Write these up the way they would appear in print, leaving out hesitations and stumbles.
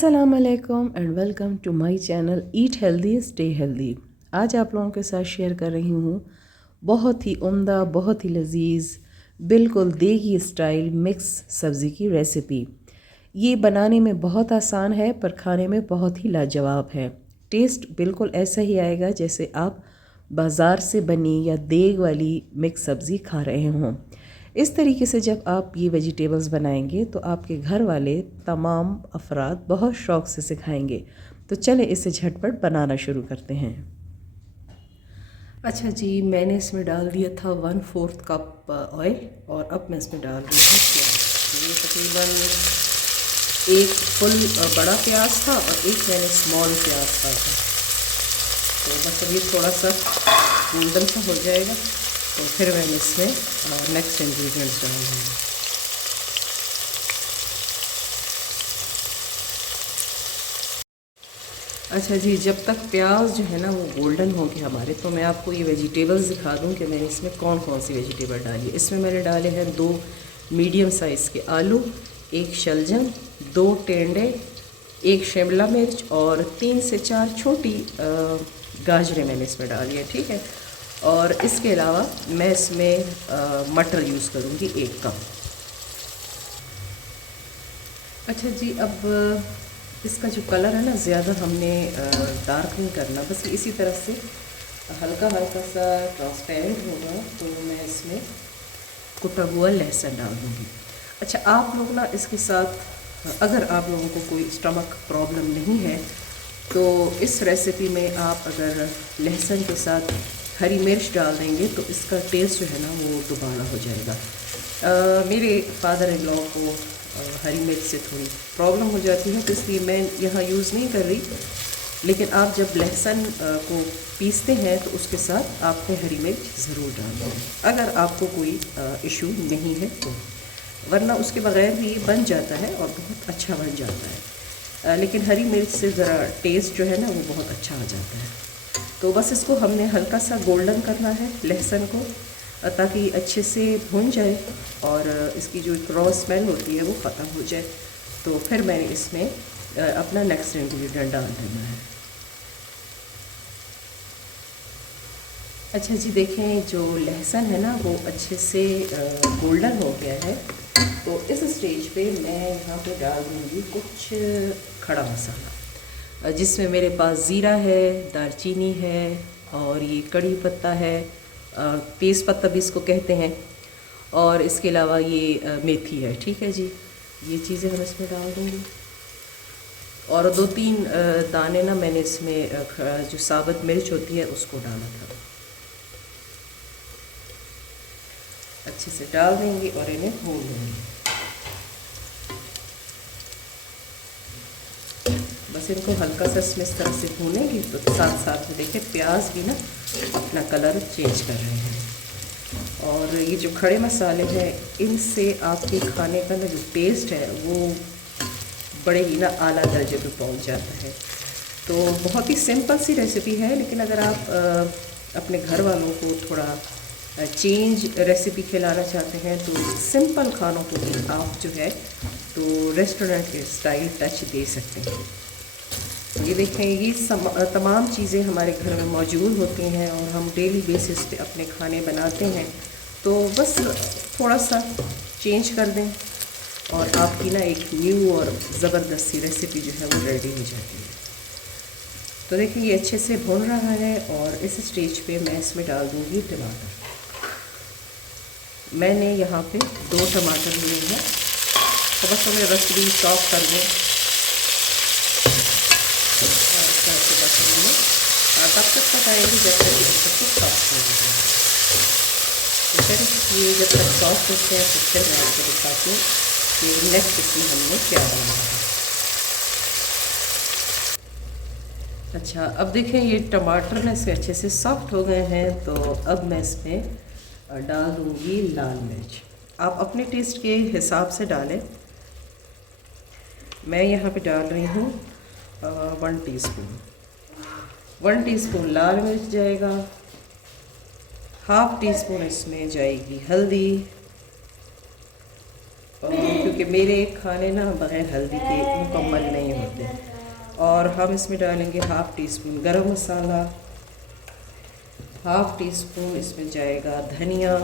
अस्सलाम वालेकुम and welcome to my channel eat healthy stay healthy. आज आप लोगों के साथ शेयर कर रही हूँ बहुत ही उम्दा, बहुत ही लजीज, बिल्कुल देगी स्टाइल मिक्स सब्ज़ी की रेसिपी। ये बनाने में बहुत आसान है पर खाने में बहुत ही लाजवाब है। टेस्ट बिल्कुल ऐसा ही आएगा जैसे आप बाज़ार से बनी या देग वाली मिक्स सब्ज़ी खा रहे हों। इस तरीके से जब आप ये वेजिटेबल्स बनाएंगे तो आपके घर वाले तमाम अफराद बहुत शौक़ से सिखाएंगे। तो चलें इसे झटपट बनाना शुरू करते हैं। अच्छा जी, मैंने इसमें डाल दिया था 1/4 कप ऑयल और अब मैं इसमें डाल रही हूँ प्याज। ये तकरीबन एक फुल बड़ा प्याज था और एक मैंने स्मॉल प्याज था। तो बस अभी थोड़ा सा गोल्डन सा हो जाएगा तो फिर मैंने इसमें नेक्स्ट इंग्रेडिएंट्स डाल दूँगी। अच्छा जी, जब तक प्याज जो है ना वो गोल्डन हो गया हमारे, तो मैं आपको ये वेजिटेबल्स दिखा दूँ कि मैंने इसमें कौन कौन सी वेजिटेबल डाली है। इसमें मैंने डाले हैं 2 मीडियम साइज़ के आलू, 1 शलजम, 2 टेंडे, 1 शिमला मिर्च और 3 से 4 छोटी गाजरें मैंने इसमें डाली है। ठीक है, और इसके अलावा मैं इसमें मटर यूज़ करूँगी 1 कप। अच्छा जी, अब इसका जो कलर है ना, ज़्यादा हमने डार्क नहीं करना, बस इसी तरह से हल्का हल्का सा ट्रांसपेरेंट होगा तो मैं इसमें कुटा हुआ लहसुन डाल दूँगी। अच्छा, आप लोग ना इसके साथ अगर आप लोगों को कोई स्टमक प्रॉब्लम नहीं है तो इस रेसिपी में आप अगर लहसुन के साथ हरी मिर्च डाल देंगे तो इसका टेस्ट जो है ना वो दोबारा हो जाएगा। मेरे फादर इन लॉ को हरी मिर्च से थोड़ी प्रॉब्लम हो जाती है तो इसलिए मैं यहाँ यूज़ नहीं कर रही, लेकिन आप जब लहसुन को पीसते हैं तो उसके साथ आपको हरी मिर्च ज़रूर डालना है अगर आपको कोई इशू नहीं है तो, वरना उसके बगैर भी बन जाता है और बहुत अच्छा बन जाता है। लेकिन हरी मिर्च से ज़रा टेस्ट जो है ना वो बहुत अच्छा आ जाता है। तो बस इसको हमने हल्का सा गोल्डन करना है लहसुन को, ताकि अच्छे से भून जाए और इसकी जो एक रॉ स्मेल होती है वो ख़त्म हो जाए। तो फिर मैंने इसमें अपना नेक्स्ट इंग्रेडिएंट डाल देना है। अच्छा जी, देखें जो लहसुन है ना वो अच्छे से गोल्डन हो गया है, तो इस स्टेज पे मैं यहाँ पे डाल दूँगी कुछ खड़ा मसाला, जिसमें मेरे पास ज़ीरा है, दालचीनी है और ये कड़ी पत्ता है, तेज़ पत्ता भी इसको कहते हैं, और इसके अलावा ये मेथी है। ठीक है जी, ये चीज़ें हम इसमें डाल दूँगी। और 2-3 दाने ना मैंने इसमें जो साबुत मिर्च होती है उसको डाला था। अच्छे से डाल देंगे और इन्हें भून लेंगे। बस इनको हल्का सा इसमें इस तरह से भूनेंगे तो साथ साथ में देखें प्याज भी ना अपना कलर चेंज कर रहे हैं। और ये जो खड़े मसाले हैं इनसे आपके खाने का ना जो टेस्ट है वो बड़े ही ना आला दर्जे पे पहुंच जाता है। तो बहुत ही सिंपल सी रेसिपी है, लेकिन अगर आप अपने घर वालों को थोड़ा चेंज रेसिपी खिलाना चाहते हैं तो सिंपल खानों को भी आप जो है तो रेस्टोरेंट के स्टाइल टच दे सकते हैं। ये देखें, ये तमाम चीज़ें हमारे घर में मौजूद होती हैं और हम डेली बेसिस पे अपने खाने बनाते हैं, तो बस थोड़ा सा चेंज कर दें और आपकी ना एक न्यू और ज़बरदस्त सी रेसिपी जो है वो रेडी हो जाती है। तो देखिए ये अच्छे से भून रहा है और इस स्टेज पे मैं इसमें डाल दूँगी टमाटर। मैंने यहाँ पे 2 टमाटर लिए हैं, तो बस हमें रस भी सॉफ्ट कर दें तब तक पकाएंगे जब तक ये सब सॉफ्ट हो जाए। तो फिर ये जब तक सॉफ्ट होते हैं तो फिर मैं आपको दिखाती हूँ कि नेक्स्ट इसमें हमने क्या डालना है। अच्छा, अब देखें ये टमाटर ना इसके अच्छे से सॉफ्ट हो गए हैं, तो अब मैं इसमें डाल दूँगी लाल मिर्च। आप अपने टेस्ट के हिसाब से डालें। मैं यहाँ पे डाल रही हूँ 1 टीस्पून लाल मिर्च जाएगा, ½ टीस्पून इसमें जाएगी हल्दी, और क्योंकि क्योंकि मेरे खाने ना बग़ैर हल्दी के मुकम्मल नहीं होते। और हम इसमें डालेंगे हाफ़ टी स्पून गरम मसाला, हाफ़ टी स्पून इसमें जाएगा धनिया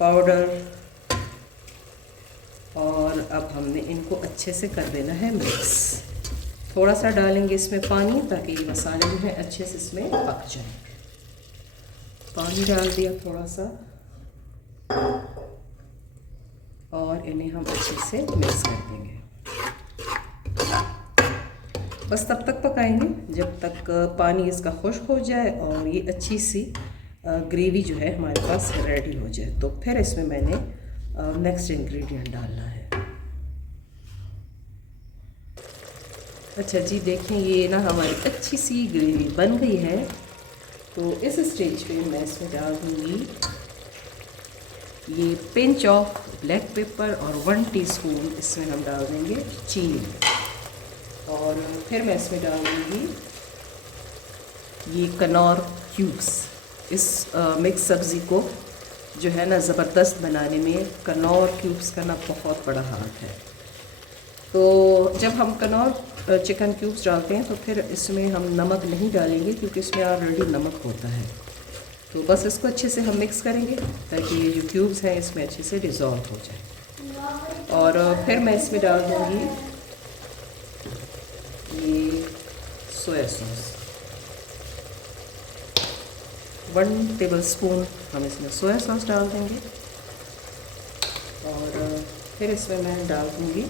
पाउडर, और अब हमने इनको अच्छे से कर देना है मिक्स। थोड़ा सा डालेंगे इसमें पानी ताकि ये मसाले जो हैं अच्छे से इसमें पक जाएं। पानी डाल दिया थोड़ा सा, और इन्हें हम अच्छे से मिक्स कर देंगे। बस तब तक पकाएंगे जब तक पानी इसका खुश्क हो जाए और ये अच्छी सी ग्रेवी जो है हमारे पास रेडी हो जाए। तो फिर इसमें मैंने नेक्स्ट इंग्रेडिएंट डालना है। अच्छा जी, देखें ये ना हमारी अच्छी सी ग्रेवी बन गई है। तो इस स्टेज पे मैं इसमें डाल दूँगी ये पिंच ऑफ ब्लैक पेपर और 1 टीस्पून इसमें हम डाल देंगे चीनी। और फिर मैं इसमें डाल दूँगी ये कनौर क्यूब्स। इस मिक्स सब्ज़ी को जो है ना ज़बरदस्त बनाने में कनौर क्यूब्स का ना बहुत बड़ा हाथ है। तो जब हम कनौर चिकन क्यूब्स डालते हैं तो फिर इसमें हम नमक नहीं डालेंगे क्योंकि इसमें ऑलरेडी नमक होता है। तो बस इसको अच्छे से हम मिक्स करेंगे ताकि ये जो क्यूब्स हैं इसमें अच्छे से डिज़ोल्व हो जाए। और फिर मैं इसमें डाल दूँगी ये सोया सॉस, 1 टेबलस्पून हम इसमें सोया सॉस डाल देंगे। और फिर इसमें मैं डाल दूँगी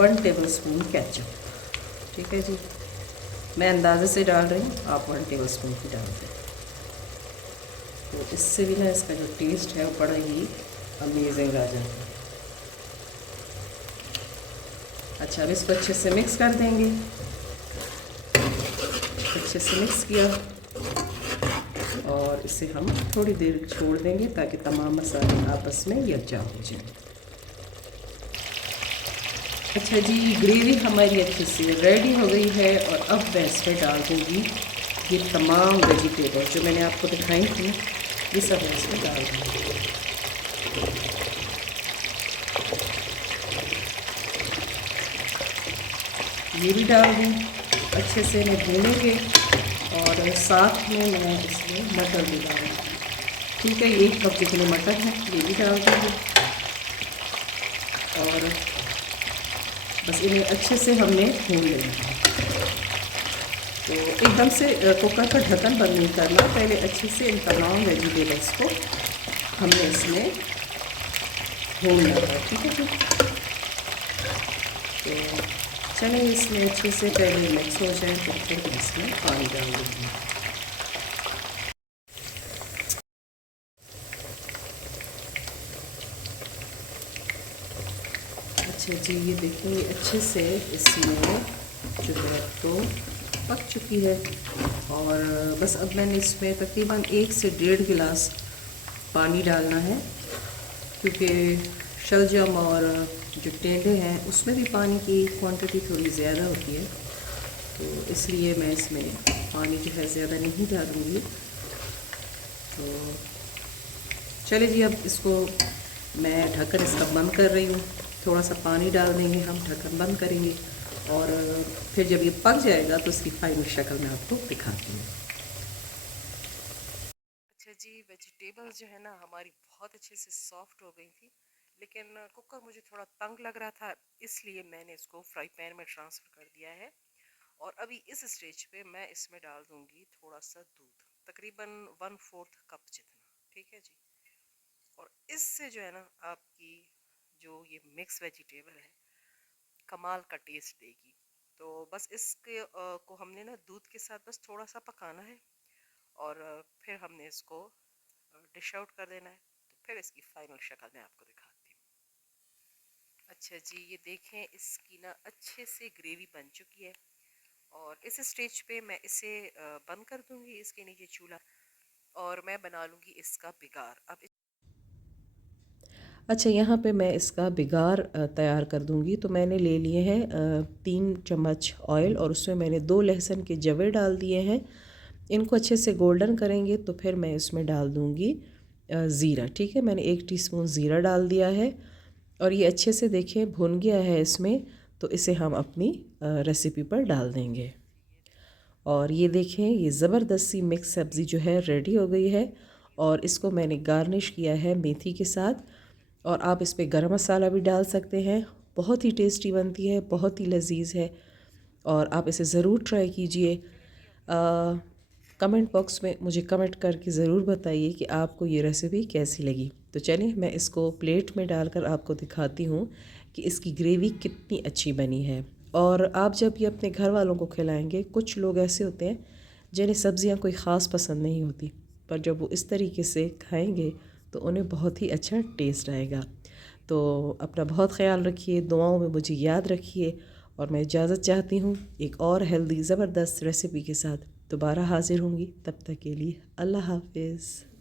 1 टेबलस्पून केचप। ठीक है जी, मैं अंदाज़े से डाल रही हूँ, आप 1 टेबलस्पून ही डाल दें। तो इससे भी ना इसका जो टेस्ट है वो बड़ा ही अमेजिंग आ जाता है। अच्छा, अब इसको अच्छे से मिक्स कर देंगे। अच्छे से मिक्स किया और इसे हम थोड़ी देर छोड़ देंगे ताकि तमाम मसाले आपस में यकजा हो जाए। अच्छा जी, ग्रेवी हमारी अच्छे से रेडी हो गई है और अब मैं इसमें डाल दूँगी ये तमाम वेजिटेबल जो मैंने आपको दिखाई थी, ये सब मैं इसमें डाल दूँगी। ये भी डाल दूँ, अच्छे से मैं भूनेंगे और साथ में मैं इसमें मटर भी डालूँगी। ठीक है, 1 कप जितने मटर हैं ये भी डाल दूँगी। और बस इन्हें अच्छे से हमने भून लेना है। तो एकदम से कुकर का ढक्कन बंद नहीं करना, पहले अच्छे से इन तमाम वेजिटेबल्स को हमने इसमें भूनना है। ठीक है जी, तो चलिए इसमें अच्छे से पहले मिक्स हो जाए तो फिर इसमें पानी डाल दूँगी। अच्छा जी, ये देखिए अच्छे से इसमें जो है तो पक चुकी है। और बस अब मैंने इसमें तकरीबन 1 से 1.5 गिलास पानी डालना है क्योंकि शलजम और जो टेंडे हैं उसमें भी पानी की क्वांटिटी थोड़ी ज़्यादा होती है। तो इसलिए मैं इसमें पानी जो है ज़्यादा नहीं डालूँगी। तो चलिए जी, अब इसको मैं ढक्कन इसका बंद कर रही हूँ। थोड़ा सा पानी डाल देंगे, हम ढक्कन बंद करेंगे और फिर जब ये पक जाएगा तो इसकी फाइनल शक्ल मैं आपको दिखाती हूँ। अच्छा जी, वेजिटेबल्स जो है ना हमारी बहुत अच्छे से सॉफ्ट हो गई थी, लेकिन कुकर मुझे थोड़ा तंग लग रहा था, इसलिए मैंने इसको फ्राई पैन में ट्रांसफ़र कर दिया है। और अभी इस स्टेज पे मैं इसमें डाल दूँगी थोड़ा सा दूध, तकरीबन 1/4 कप जितना। ठीक है जी, और इससे जो है ना आपकी जो ये मिक्स वेजिटेबल है कमाल का टेस्ट देगी। तो बस इसके को हमने ना दूध के साथ बस थोड़ा सा पकाना है और फिर हमने इसको डिश आउट कर देना है। तो फिर इसकी फाइनल शक्ल मैं आपको दिखाती हूँ। अच्छा जी, ये देखें इसकी ना अच्छे से ग्रेवी बन चुकी है और इस स्टेज पे मैं इसे बंद कर दूंगी, इसके नीचे चूल्हा, और मैं बना लूँगी इसका बिगार। अब अच्छा, यहाँ पे मैं इसका बिगार तैयार कर दूँगी। तो मैंने ले लिए हैं 3 चम्मच ऑयल और उसमें मैंने 2 लहसुन के जवे डाल दिए हैं। इनको अच्छे से गोल्डन करेंगे तो फिर मैं इसमें डाल दूँगी ज़ीरा। ठीक है, मैंने 1 टीस्पून ज़ीरा डाल दिया है और ये अच्छे से देखें भुन गया है इसमें, तो इसे हम अपनी रेसिपी पर डाल देंगे। और ये देखें ये ज़बरदस्त सी मिक्स सब्ज़ी जो है रेडी हो गई है और इसको मैंने गार्निश किया है मेथी के साथ। और आप इस पे गरम मसाला भी डाल सकते हैं, बहुत ही टेस्टी बनती है, बहुत ही लजीज है और आप इसे ज़रूर ट्राई कीजिए। कमेंट बॉक्स में मुझे कमेंट करके ज़रूर बताइए कि आपको ये रेसिपी कैसी लगी। तो चलिए मैं इसको प्लेट में डालकर आपको दिखाती हूँ कि इसकी ग्रेवी कितनी अच्छी बनी है। और आप जब ये अपने घर वालों को खिलाएंगे, कुछ लोग ऐसे होते हैं जिन्हें सब्ज़ियाँ कोई ख़ास पसंद नहीं होती, पर जब वो इस तरीके से खाएंगे तो उन्हें बहुत ही अच्छा टेस्ट आएगा। तो अपना बहुत ख़्याल रखिए, दुआओं में मुझे याद रखिए और मैं इजाज़त चाहती हूँ एक और हेल्दी ज़बरदस्त रेसिपी के साथ दोबारा हाज़िर होंगी। तब तक के लिए अल्लाह हाफ़िज़।